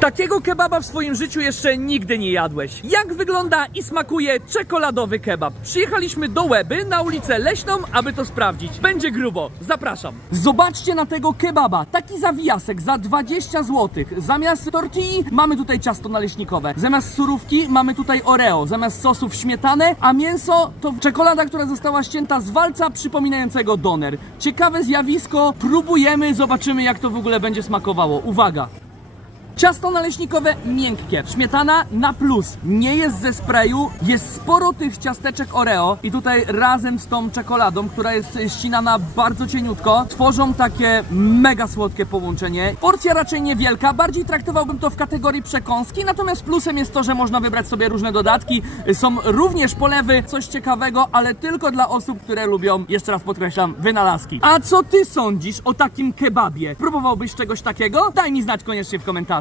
Takiego kebaba w swoim życiu jeszcze nigdy nie jadłeś. Jak wygląda i smakuje czekoladowy kebab? Przyjechaliśmy do Łeby na ulicę Leśną, aby to sprawdzić. Będzie grubo. Zapraszam. Zobaczcie na tego kebaba. Taki zawijasek za 20 zł. Zamiast tortilli mamy tutaj ciasto naleśnikowe. Zamiast surówki mamy tutaj oreo. Zamiast sosów śmietanę, a mięso to czekolada, która została ścięta z walca przypominającego doner. Ciekawe zjawisko. Próbujemy, zobaczymy jak to w ogóle będzie smakowało. Uwaga. Ciasto naleśnikowe miękkie, śmietana na plus, nie jest ze sprayu, jest sporo tych ciasteczek Oreo i tutaj razem z tą czekoladą, która jest ścinana bardzo cieniutko, tworzą takie mega słodkie połączenie. Porcja raczej niewielka, bardziej traktowałbym to w kategorii przekąski, natomiast plusem jest to, że można wybrać sobie różne dodatki, są również polewy, coś ciekawego, ale tylko dla osób, które lubią, jeszcze raz podkreślam, wynalazki. A co ty sądzisz o takim kebabie? Próbowałbyś czegoś takiego? Daj mi znać koniecznie w komentarzu.